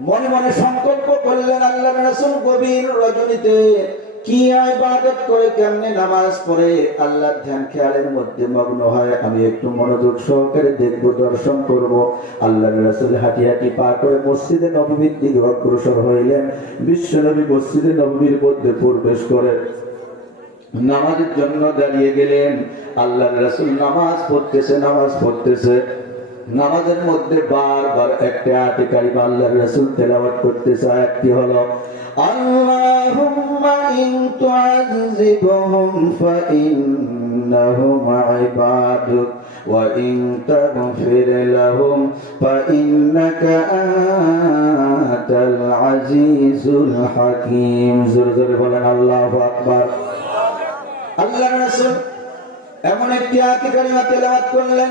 মনে মনে সংকল্প করলেন আল্লাহ রাসূল গভীর রজনীতে। কি ইবাদত করে কেমনে নামাজ পড়ে? আল্লাহর ধ্যান খেয়ালের মধ্যে মগ্ন হয়। আমি একটু মনোযোগ সহকারে দেখব, দর্শন করব। আল্লাহর রাসূল হাঁটি হাঁটি পা করে মসজিদে নববীর দিকে অগ্রসর হইলেন। বিশ্ব বিশ্বনবী মসজিদে নববীর মধ্যে প্রবেশ করে নামাজের জন্য দাঁড়িয়ে গেলেন। আল্লাহ রাসূল নামাজ পড়তেছে নামাজ পড়তেছে। নামাজের মধ্যে বারবার একটা আয়াতে কারিমা আল্লাহর রাসূল তেলাওয়াত করতেছে, আয়াতটি হলো, আল্লাহুম্মা ইন তুআযিবহুম ফাইন্নাহুম ইবাদুক, ওয়া ইন তাগফির লাহুম ফাইন্নাকা আনতাল আজিজুল হাকীম। জোরে জোরে বলেন, আল্লাহু আকবার। আল্লাহ রাসূল এমন একটি আয়াত কারিমা তেলাওয়াত করলেন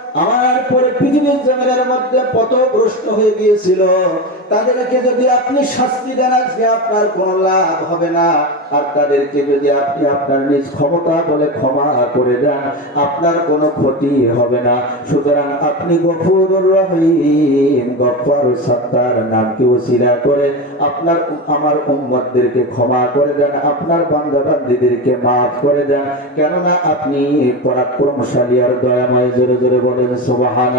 আমার পরে পৃথিবীর জমিনের মধ্যে পথভ্রষ্ট হয়ে গিয়েছিল। তাদেরকে যদি আপনি শাস্তি দেন, আজকে আপনার কোনো লাভ হবে না। আর তাদেরকে যদি আপনি আপনার নিজ ক্ষমতা বলে ক্ষমা করে দেন, আপনার কোনো ক্ষতি হবে না। সুতরাং আপনি গফুর রহিম, গফর সত্তার নামকে ওসিলা করে আপনার আমার উম্মতদেরকে ক্ষমা করে দেন, আপনার বান্দাবান্দিদেরকে মাফ করে দেন। কেননা আপনি পরাক্রমশালী আর দয়াময়, জোরে জোরে বলেন সুবাহান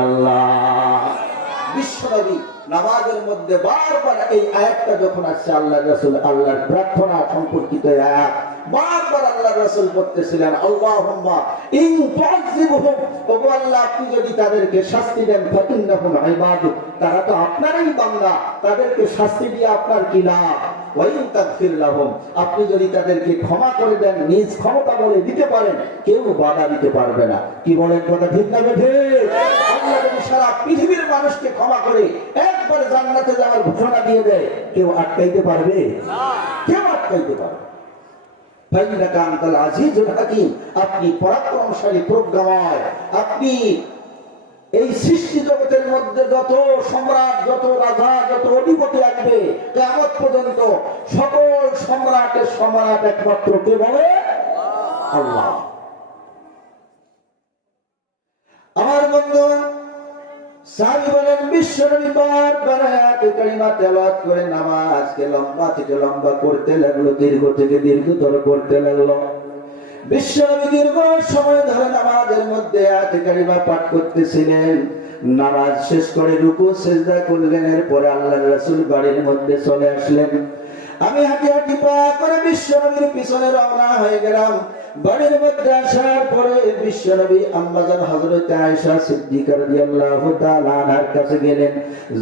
বিশ্বনবী নামাজের মধ্যে বারবার এই আয়াতটা যখন আসছে আল্লাহ রসুল আল্লাহর প্রার্থনা সম্পর্কিত আয়াত বারবার আল্লাহ রাসূল বলতেছিলেন আল্লাহুম্মা ইন তুআযিবহুম। ওগো আল্লাহ আপনি যদি তাদেরকে শাস্তি দেন ফাইন্নাহুম ইবাদুক তারা তো আপনারই বান্দা তাদেরকে শাস্তি দিয়ে আপনার কি লাভ? ওয়াইন তাগফির লাহুম। আপনি যদি তাদেরকে ক্ষমা করে দেন নিজ ক্ষমতা বলে দিতে পারেন কেউ বাধা দিতে পারবে না। কি বলেন কথা ঠিক না বেঠে? আল্লাহ যদি সারা পৃথিবীর মানুষকে ক্ষমা করে একবারে জান্নাতে যাওয়ার ঘোষণা দিয়ে দেয় কেউ আটকাইতে পারবে? কেউ আটকাইতে পারবে ফাইন্নাকা আনতাল আজিজুল হাকীম আপনি পরাক্রমশালী প্রজ্ঞাময়। আপনি এই সৃষ্টি জগতের মধ্যে যত সম্রাট, যত রাজা, যত অধিপতি আসবে কেমন পর্যন্ত সকল সম্রাটের সম্রাট একমাত্র কে বলে? আল্লাহ। আমার বন্ধু সাহাবী বলেন বিশ্বনবী বারবার আয়াতে কারিমা তেলাওয়াত করে নামাজকে লম্বা থেকে লম্বা করতে লাগল, দীর্ঘ থেকে দীর্ঘতর করতে লাগল। বিশ্বনবী দীর্ঘ সময় ধরে নামাজের মধ্যে আয়াতে কারিমা পাঠ করতেছিলেন। নামাজ শেষ করে রুকু, সেজদা করলেন, এরপরে আল্লাহর রাসূল বাড়ির মধ্যে চলে আসলেন। আমি হাঁটি হাঁটি পা করে বিশ্বনবীর পিছনে রওনা হয়ে গেলাম। বাড়ির মধ্যে আসার পরে আনহার কাছে গেলেন।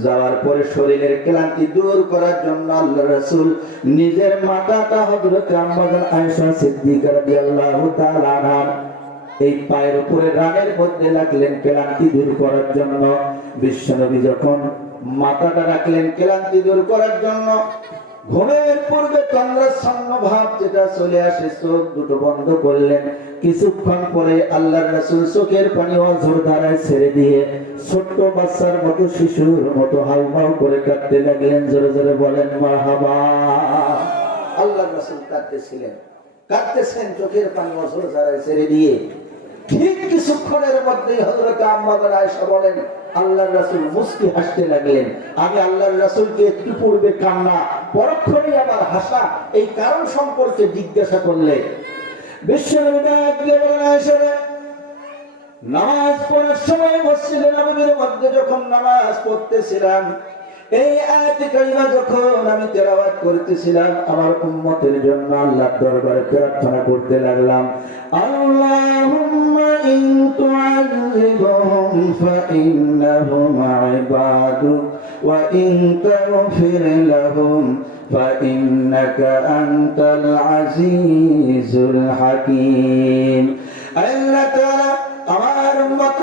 যাওয়ার পরে শরীরের ক্লান্তি দূর করার জন্য আল্লাহ নিজের আনহার এই পায়ের উপরে রানের মধ্যে রাখলেন ক্লান্তি দূর করার জন্য। বিশ্বনবী যখন মাথাটা রাখলেন ক্লান্তি দূর করার জন্য, ঘুমের পূর্বে চন্দ্রাচ্ছন্ন ভাব যেটা চলে আসে, চোখ দুটো বন্ধ করলেন। কিছুক্ষণ পরে আল্লাহর রাসূল চোখের পানি ধারায় ছেড়ে দিয়ে ছোট্ট বাচ্চার মতো, শিশুর মতো করে কাঁদতে লাগলেন, জোরে জোরে বলেন মারহাবা আল্লাহর রাসূল কাঁদতেছিলেন। কাঁদতেছেন চোখের পানি ধারায় ছেড়ে দিয়ে। ঠিক কিছুক্ষণের মধ্যে আম্মাদার আয়েশা বলেন, আল্লাহর রাসূল মুস্কি হাসতে লাগলেন। আমি আল্লাহর রাসূলকে একটু পূর্বে কান্না পরক্ষণেই হাসা এই কারণ সম্পর্কে জিজ্ঞাসা করলে নামাজ পড়ার সময় মসজিদে নববীর মধ্যে যখন নামাজ পড়তেছিলাম, এই কারিমা যখন আমি তেলাওয়াত করতেছিলাম, আমার উম্মতের জন্য দরবারে প্রার্থনা করতে লাগলাম, আল্লাহুম্মা ইন তুআযিবহুম ফাইন্নাহুম ইবাদুক। ওয়া ইন তাগফির লাহুম ফাইন্নাকা আনতাল আজিজুল হাকীম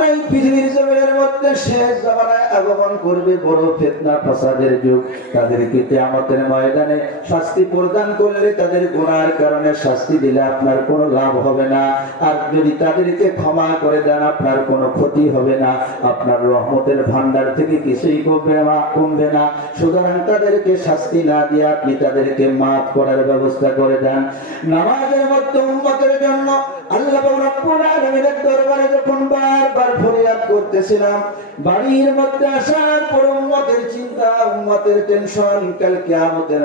এই পৃথিবীর জমিনের মধ্যে শেষ জামানায় আগমন করবে, বড় ফেতনা ফাসাদের যুগ। তাদেরকে কিয়ামতের ময়দানে শাস্তি প্রদান করলে তাদের গুনার কারণে শাস্তি দিলে আপনার কোনো লাভ হবে না। আর যদি তাদেরকে ক্ষমা করে দেন, আপনার কোনো ক্ষতি হবে না। আপনার রহমতের ভান্ডার থেকে কিছুই কমবে না কমবে না। সুতরাং তাদেরকে শাস্তি না দিয়ে আপনি তাদেরকে মাফ করার ব্যবস্থা করে দেন। নামাজের মধ্যে উম্মতের জন্য আল্লাহ রাব্বুল আলামিনের দরবারে যখন বারবার ফরিয়াদ করতেছিলাম। বাড়ির মধ্যে আসার পর উম্মতের চিন্তা, উম্মতের টেনশন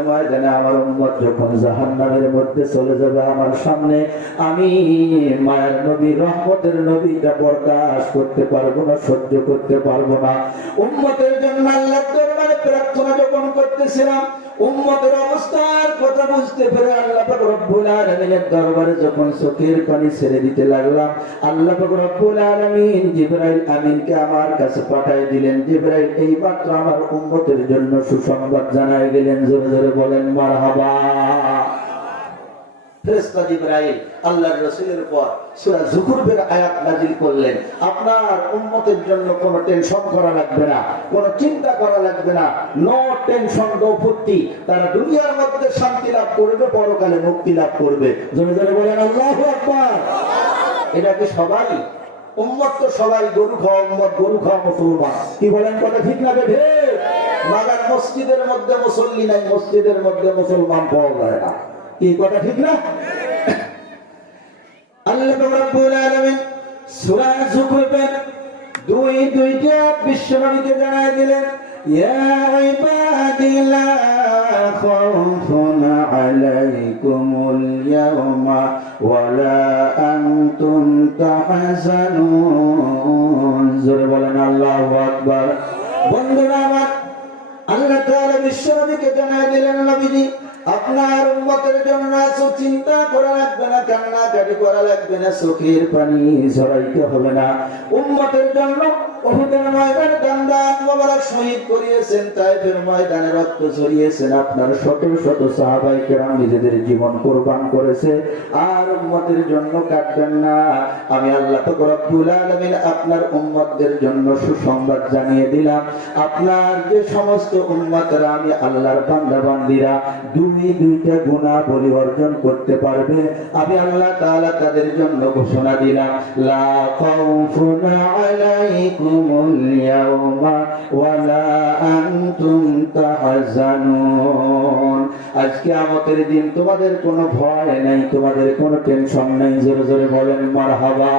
ময়দানে আমার উম্মত যখন জাহান্নামের মধ্যে চলে যাবে আমার সামনে, আমি মায়ের নবী, রহমতের নবীটা বরদাস্ত করতে পারব না, সহ্য করতে পারব না। উম্মতের জন্য প্রার্থনা যখন উম্মতের অবস্থার কথা বুঝতে পেরে আল্লাহ রব্বুল দরবারে যখন চোখের পানি ছেড়ে দিতে লাগলাম, আল্লাহ রব্বুল আলামিন জিবরাইল আমিনকে আমার কাছে পাঠিয়ে দিলেন। জিবরাইল এই মাত্র আমার উম্মতের জন্য সুসংবাদ জানায় গেলেন জোরে জোরে বলেন, মারহাবা। ফেরেশতা জিবরাইল আল্লাহর সূরা যুখরুফের আয়াত করলেন। আপনার উম্মতের জন্য কোনো টেনশন করা লাগবে না, কোনো চিন্তা করা লাগবে না। নো টেনশন, নো ফুর্তি। তারা দুনিয়ার মধ্যে শান্তি লাভ করবে, পরকালে মুক্তি লাভ করবে। জোরে জোরে বলেন, আল্লাহু আকবার! এটা কি সবাই? উম্মত তো সবাই গরু খাওয়া উম্মত, গরু খাওয়া মুসলমান। কি বলেন কথা ঠিক না বেঠে? মাগার মসজিদের মধ্যে মুসল্লি নাই, মসজিদের মধ্যে মুসলমান পাওয়া যায় না। কি কথা ঠিক না? আল্লাহ রাব্বুল আলামিন সূরা যুখরুফের দুই দুইটা বিশ্বনবীকে জানায় দিলেন, ইয়া ইবাদি লা খাউফুন আলাইকুমুল ইয়াওমা ওয়ালা আনতুম তাহজানুন। জোরে বলেন, আল্লাহু আকবার। বন্ধুরা আমার, আল্লাহ তাআলা বিশ্বনবীকে জানায় দিলেন নবীজি আপনার উম্মতের জন্য চিন্তা করা লাগবে না কান্নাকাটি করা লাগবে না চোখের পানি ঝরাইতে হবে না। উম্মতের জন্য দান্দান মোবারক শহীদ করিয়েছেন, তাইফের ময়দানে রক্ত ঝরিয়েছেন, আপনার শত শত সাহাবাই কেরাম নিজেদের জীবন কোরবান করেছে। আর উম্মতের জন্য কাটবেন না। আমি আল্লাহ তো রব্বুল আলামিন আপনার উম্মতদের জন্য সুসংবাদ জানিয়ে দিলাম। আপনার যে সমস্ত উম্মতরা, আমি আল্লাহর বান্দা বান্দিরা দুই দুইটা গুনাহ বলি অর্জন করতে পারবে। আমি আল্লাহ তাআলা তাদের জন্য ঘোষণা দিলাম, লা খাউফুন আলাইকুমুল ইয়াওমা ওয়ালা আনতুম তাহজানুন। আজকে আমাদের দিন তোমাদের কোনো ভয় নাই, তোমাদের কোনো টেনশন নাই। জোরে জোরে বলেন, মারহাবা।